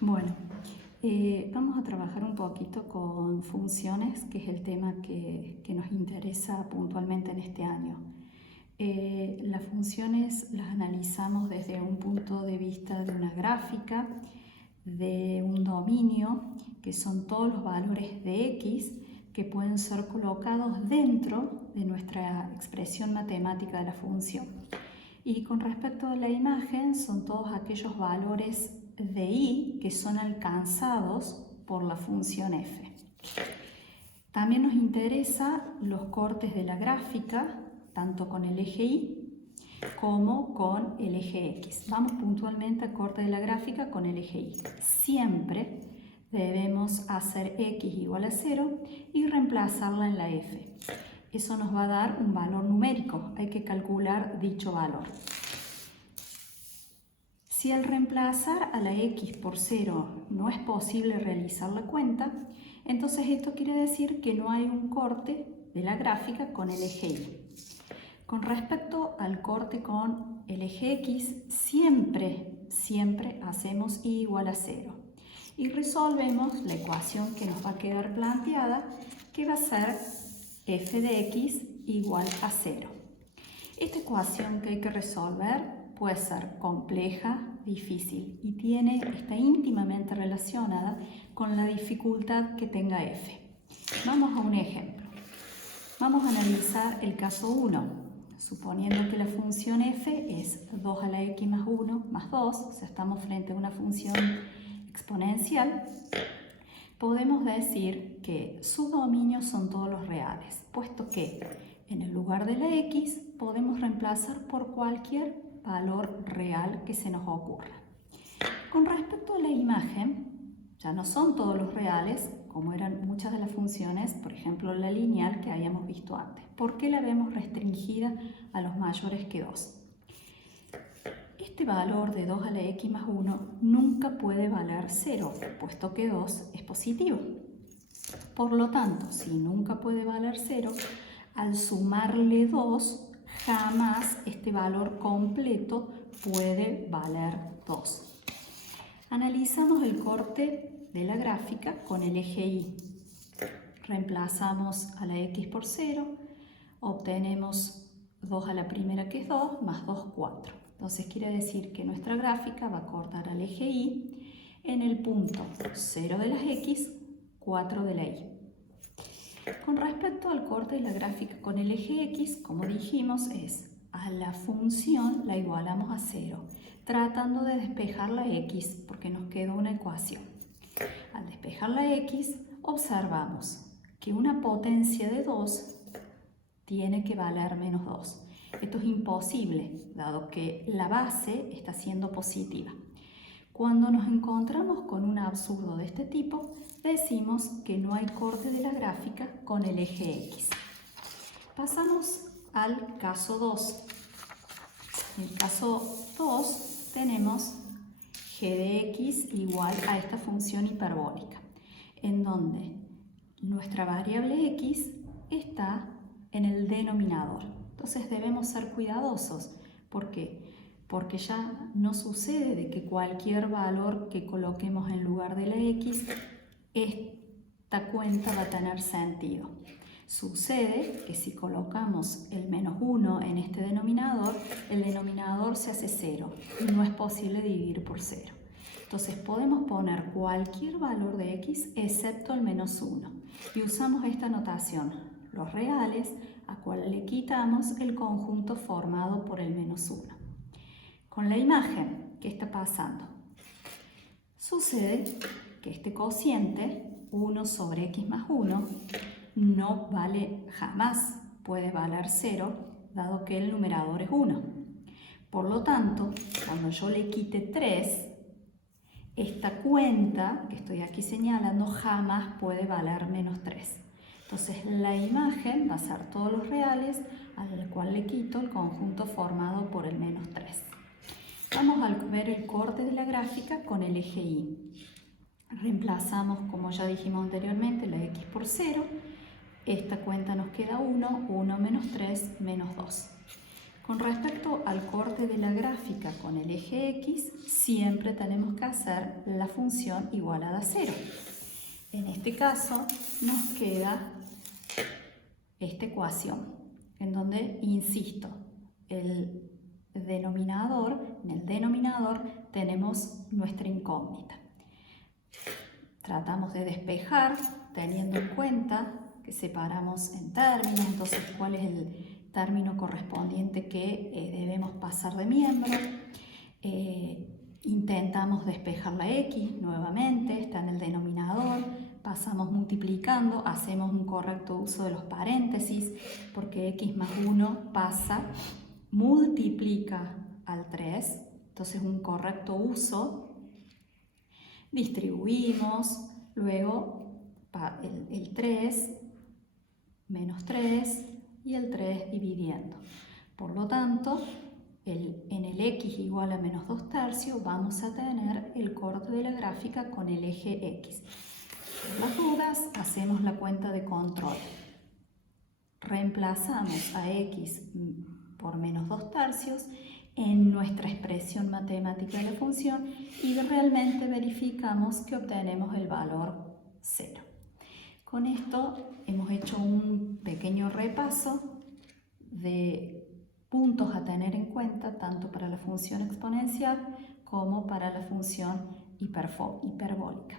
Bueno, vamos a trabajar un poquito con funciones, que es el tema que nos interesa puntualmente en este año. Las funciones las analizamos desde un punto de vista de una gráfica, de un dominio, que son todos los valores de x que pueden ser colocados dentro de nuestra expresión matemática de la función. Y con respecto a la imagen, son todos aquellos valores de y que son alcanzados por la función f. También nos interesan los cortes de la gráfica, tanto con el eje y como con el eje x. Vamos puntualmente al corte de la gráfica con el eje y. Siempre debemos hacer x igual a 0 y reemplazarla en la f. Eso nos va a dar un valor numérico, hay que calcular dicho valor. Si al reemplazar a la x por 0 no es posible realizar la cuenta, entonces esto quiere decir que no hay un corte de la gráfica con el eje y. Con respecto al corte con el eje x, siempre hacemos y igual a 0 y resolvemos la ecuación que nos va a quedar planteada, que va a ser f de x igual a 0. Esta ecuación que hay que resolver puede ser compleja, difícil y está íntimamente relacionada con la dificultad que tenga f. Vamos a un ejemplo. Vamos a analizar el caso 1. Suponiendo que la función f es 2 a la x más 1 más 2, o sea, estamos frente a una función exponencial, podemos decir que sus dominios son todos los reales, puesto que en el lugar de la x podemos reemplazar por cualquier valor real que se nos ocurra. Con respecto a la imagen, ya no son todos los reales, como eran muchas de las funciones, por ejemplo la lineal que habíamos visto antes. ¿Por qué la vemos restringida a los mayores que 2? Este valor de 2 a la x más 1 nunca puede valer 0, puesto que 2 es positivo. Por lo tanto, si nunca puede valer 0, al sumarle 2, jamás este valor completo puede valer 2. Analizamos el corte de la gráfica con el eje y. Reemplazamos a la x por 0, obtenemos 2 a la primera que es 2, más 2, 4. Entonces quiere decir que nuestra gráfica va a cortar al eje y en el punto 0 de las x, 4 de la y. Con respecto al corte de la gráfica con el eje x, como dijimos, es a la función la igualamos a 0, tratando de despejar la x, porque nos queda una ecuación. Al despejar la x, observamos que una potencia de 2 tiene que valer menos 2. Esto es imposible, dado que la base está siendo positiva. Cuando nos encontramos con un absurdo de este tipo, decimos que no hay corte de la gráfica con el eje x. Pasamos al caso 2. En el caso 2 tenemos g de x igual a esta función hiperbólica, en donde nuestra variable x está en el denominador. Entonces debemos ser cuidadosos. ¿Por qué? Porque ya no sucede de que cualquier valor que coloquemos en lugar de la x, esta cuenta va a tener sentido. Sucede que si colocamos el menos 1 en este denominador, el denominador se hace 0 y no es posible dividir por 0. Entonces podemos poner cualquier valor de x excepto el menos 1 y usamos esta notación, los reales, a cual le quitamos el conjunto formado por el menos 1. Con la imagen, ¿qué está pasando? Sucede que este cociente, 1 sobre x más 1, no vale jamás, puede valer 0, dado que el numerador es 1. Por lo tanto, cuando yo le quite 3, esta cuenta que estoy aquí señalando jamás puede valer menos 3. Entonces la imagen va a ser todos los reales, al cual le quito el conjunto formado por el menos 3. Vamos a ver el corte de la gráfica con el eje y. Reemplazamos, como ya dijimos anteriormente, la x por 0. Esta cuenta nos queda 1, 1 menos 3, menos 2. Con respecto al corte de la gráfica con el eje X, siempre tenemos que hacer la función igualada a 0. En este caso nos queda esta ecuación, en donde, insisto, en el denominador tenemos nuestra incógnita. Tratamos de despejar teniendo en cuenta que separamos en términos, entonces cuál es el término correspondiente que debemos pasar de miembro. Intentamos despejar la X nuevamente, está en el denominador, pasamos multiplicando, hacemos un correcto uso de los paréntesis, porque X más 1 pasa, multiplica al 3, entonces un correcto uso. Distribuimos, luego el 3, menos 3 y el 3 dividiendo. Por lo tanto, en el X igual a menos 2/3 vamos a tener el corte de la gráfica con el eje X. Por las dudas, hacemos la cuenta de control. Reemplazamos a X por menos 2/3 en nuestra expresión matemática de la función y realmente verificamos que obtenemos el valor 0. Con esto hemos hecho un pequeño repaso de puntos a tener en cuenta tanto para la función exponencial como para la función hiperbólica.